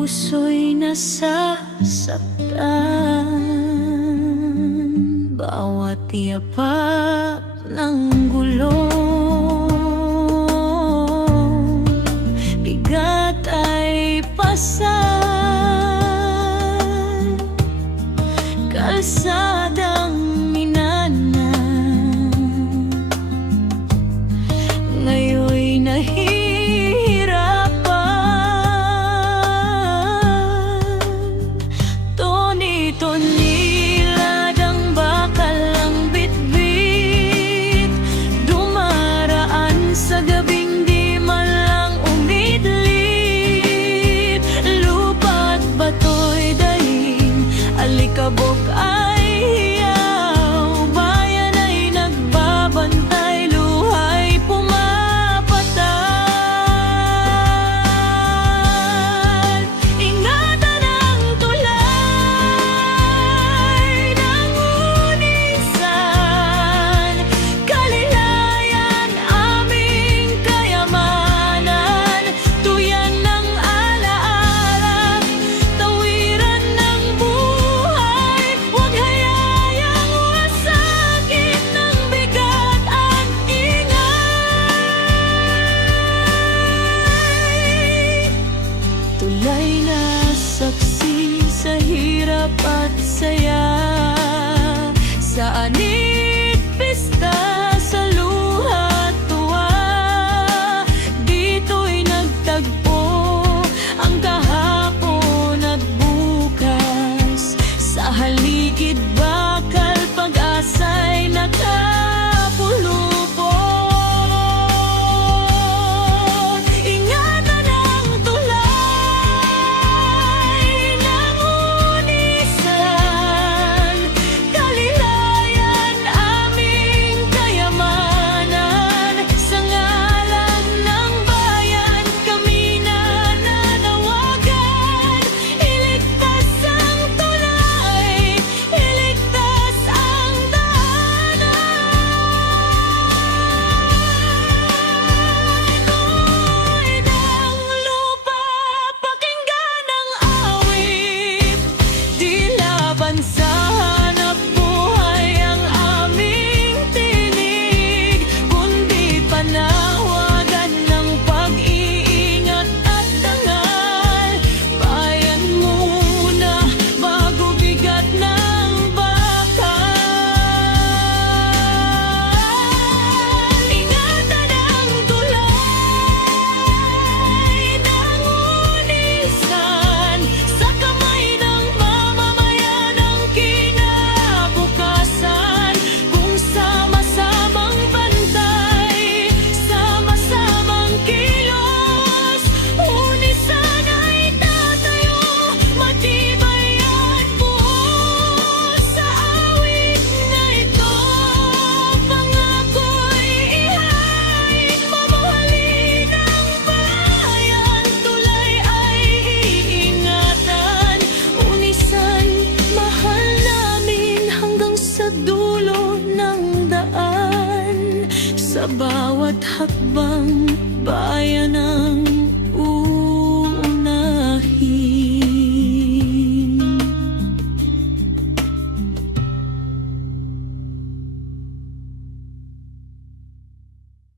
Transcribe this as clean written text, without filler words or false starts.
puso'y nasasaktan. Bawat yapak ng gulo, bigat ay pasan. Kalsadang minana, ngayon'y nahihirapan. Toni-toni ladang bakal ang bitbit, dumaraan sa gabing di man lang umidlip. Lupa't bato'y daing, alikabok ay hiyaw. Bayan ay nagbabantay, luhay pumapatay. Ingatan ang tulay ng unisan, kalilayan aming kayamanan. Tuyan ng alaala, tawiran ng buhay. Huwag hayayang wasakin ng bigat at ingay. Tulay na saksi sa hirap at saya, sa anit, pista, sa luha at tuwa. Dito'y nagtagpo ang kahapon at bukas, sa haligid bakal pag-asa'y nakapulupot. Ingatan ang tulay ng unisan, kalilayan aming kayamanan. Sa ngalan ng bayan kami nananawagan, iligtas ang tulay, iligtas ang daanan. Uy ng lupa, pakinggan ang awit, di laban sa hanap buhay ang aming tinig, kundi panawagan ng pag-iingat at dangal. Bayan muna bago bigat ng bakal. Ingatan ang tulay ng unisan, sa kamay ng mamamayan ang kinabukasan. Kung sama-samang bantay, sama-samang kilos, unisan ay tatayo, matibay at buo. Sa awit na ito, pangako'y ihain, mamahalin ang bayan. Tulay ay iingatan, unisan, mahal namin hanggang sa dulo ng daan. Sa bawat hakbang, bayan ang